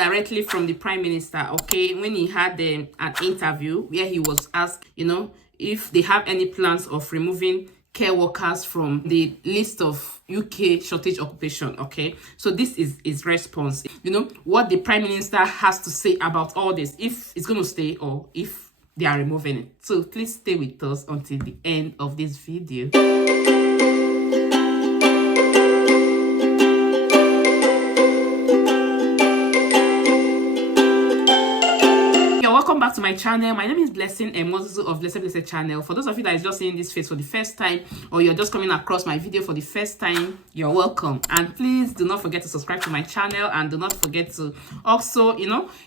directly from the Prime Minister, okay, when he had an interview where he was asked, if they have any plans of removing care workers from the list of UK shortage occupation. Okay, so this is his response. What the Prime Minister has to say about all this, if it's going to stay or if they are removing it. So please stay with us until the end of this video. Welcome back to my channel. My name is Blessing and Mozuzu of Blessed channel. For those of you that is just seeing this face for the first time, or you're just coming across my video for the first time, you're welcome. And please do not forget to subscribe to my channel, and do not forget to also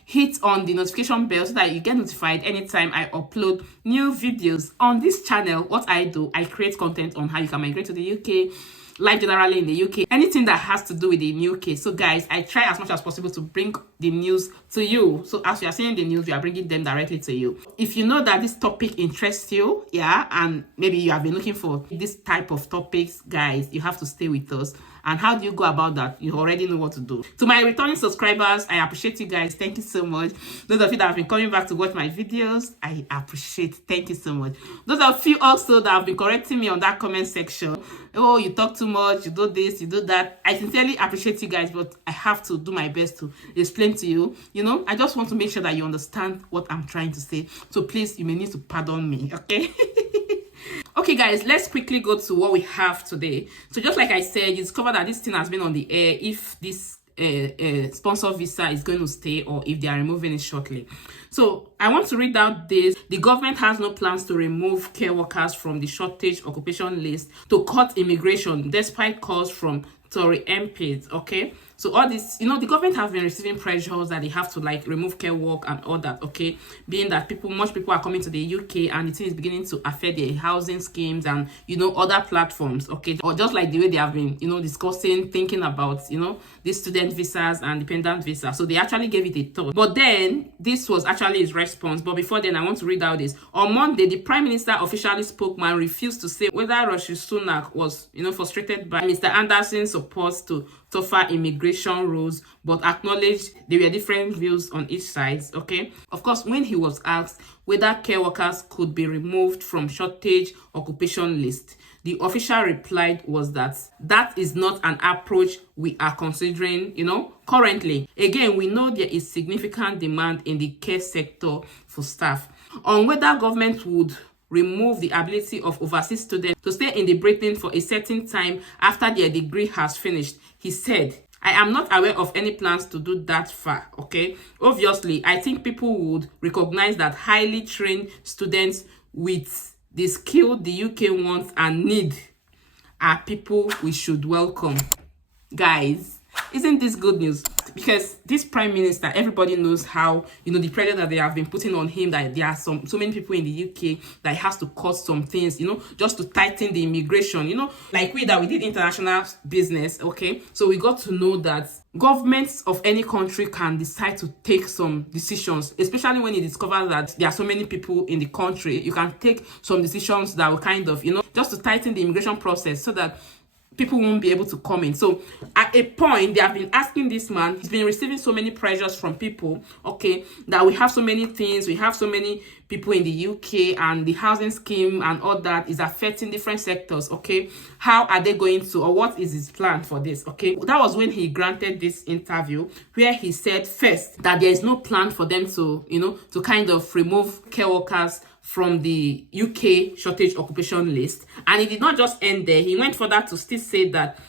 hit on the notification bell so that you get notified anytime I upload new videos on this channel. What I do, I create content on how you can migrate to the UK, life generally in the UK, anything that has to do with the UK. So guys, I try as much as possible to bring the news to you. So as you are seeing the news, we are bringing them directly to you. If you know that this topic interests you, and maybe you have been looking for this type of topics, guys, you have to stay with us. And how do you go about that? You already know what to do. To my returning subscribers, I appreciate you guys. Thank you so much. Those of you that have been coming back to watch my videos, I appreciate. Thank you so much. Those of you also that have been correcting me on that comment section, oh, you talk too much, you do this, you do that, I sincerely appreciate you guys, but I have to do my best to explain to you. I just want to make sure that you understand what I'm trying to say. So please, you may need to pardon me, okay? Okay guys, let's quickly go to what we have today. So just like I said, you discovered that this thing has been on the air, if this sponsor visa is going to stay or if they are removing it shortly. So I want to read out this. The government has no plans to remove care workers from the shortage occupation list to cut immigration despite calls from Tory MPs. Okay, so all this, the government have been receiving pressures that they have to remove care work and all that. Okay, being that much people are coming to the UK and the thing is beginning to affect their housing schemes and other platforms. Okay, or just like the way they have been discussing, thinking about these student visas and dependent visas. So they actually gave it a thought. But then this was actually his response. But before then, I want to read out this. On Monday, the Prime Minister officially spokesman refused to say whether Rishi Sunak was frustrated by Mr. Anderson's support to tougher immigration rules, but acknowledged there were different views on each side. Okay, of course, when he was asked whether care workers could be removed from shortage occupation list, the official reply was that is not an approach we are considering, currently. Again, we know there is significant demand in the care sector for staff. On whether government would remove the ability of overseas students to stay in the Britain for a certain time after their degree has finished, he said, I am not aware of any plans to do that far. Okay, obviously, I think people would recognize that highly trained students with the skill the UK wants and need are people we should welcome. Guys, isn't this good news? Because this Prime Minister, everybody knows how, the pressure that they have been putting on him, that there are so many people in the UK that he has to cut some things, just to tighten the immigration, like we did international business. Okay, so we got to know that governments of any country can decide to take some decisions, especially when you discover that there are so many people in the country. You can take some decisions that will kind of, just to tighten the immigration process so that people won't be able to come in. So at a point, they have been asking this man, he's been receiving so many pressures from people, okay, that we have so many things, we have so many people in the UK, and the housing scheme and all that is affecting different sectors. Okay, how are they going to, or what is his plan for this? Okay, that was when he granted this interview where he said first that there is no plan for them to to kind of remove care workers from the UK shortage occupation list. And it did not just end there. He went further to still say that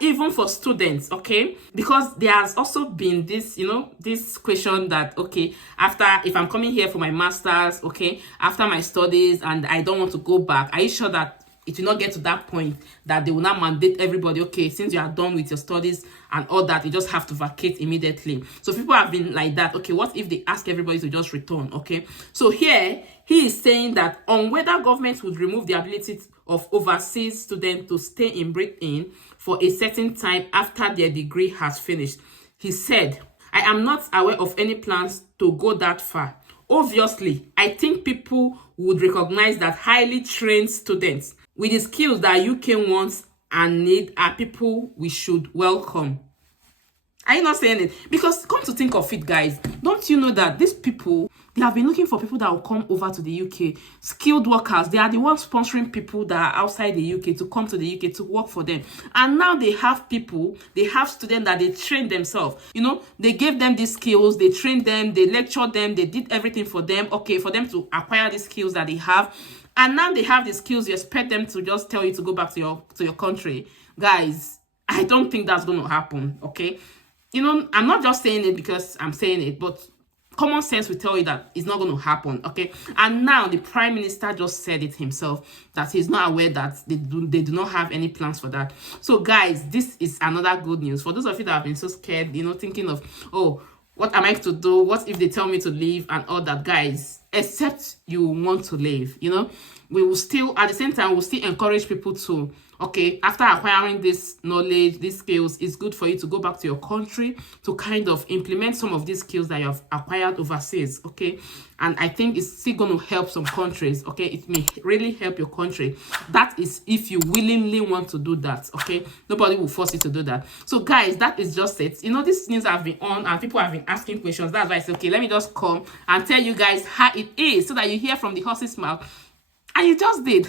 even for students, okay, because there has also been this, this question that, okay, if I'm coming here for my master's, okay, after my studies and I don't want to go back, are you sure that it will not get to that point that they will not mandate everybody, okay, since you are done with your studies and all that, you just have to vacate immediately? So people have been like that. Okay, what if they ask everybody to just return? Okay, so here he is saying that on whether governments would remove the ability of overseas students to stay in Britain for a certain time after their degree has finished, he said, I am not aware of any plans to go that far. Obviously, I think people would recognize that highly trained students with the skills that UK wants and need are people we should welcome. Are you not saying it? Because come to think of it, guys, don't you know that these people, they have been looking for people that will come over to the UK, skilled workers. They are the ones sponsoring people that are outside the UK to come to the UK to work for them. And now they have people, they have students that they train themselves. You know, they gave them these skills, they trained them, they lectured them, they did everything for them, okay, for them to acquire these skills that they have. And now they have the skills, you expect them to just tell you to go back to your country. Guys, I don't think that's going to happen, okay? You know, I'm not just saying it because I'm saying it, but common sense will tell you that it's not going to happen, okay? And now the Prime Minister just said it himself, that he's not aware that they do not have any plans for that. So guys, this is another good news. For those of you that have been so scared, you know, thinking of, oh, what am I to do? What if they tell me to leave and all that? Guys, except you want to leave, you know, we will still, at the same time, we'll still encourage people to, okay, after acquiring this knowledge, these skills, it's good for you to go back to your country to kind of implement some of these skills that you have acquired overseas, okay? And I think it's still going to help some countries, okay? It may really help your country. That is if you willingly want to do that, okay? Nobody will force you to do that. So guys, that is just it. You know, these news have been on and people have been asking questions. That's why I said, okay, let me just come and tell you guys how it is so that you hear from the horse's mouth. And you just did.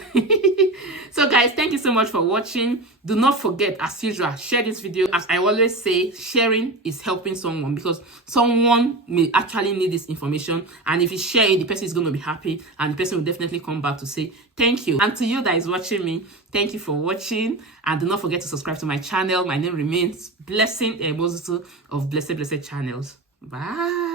So guys, thank you so much for watching. Do not forget, as usual, share this video. As I always say, sharing is helping someone because someone may actually need this information. And if you share it, the person is going to be happy and the person will definitely come back to say thank you. And to you that is watching me, thank you for watching. And do not forget to subscribe to my channel. My name remains Blessing Emozitu of Blessed Channels. Bye.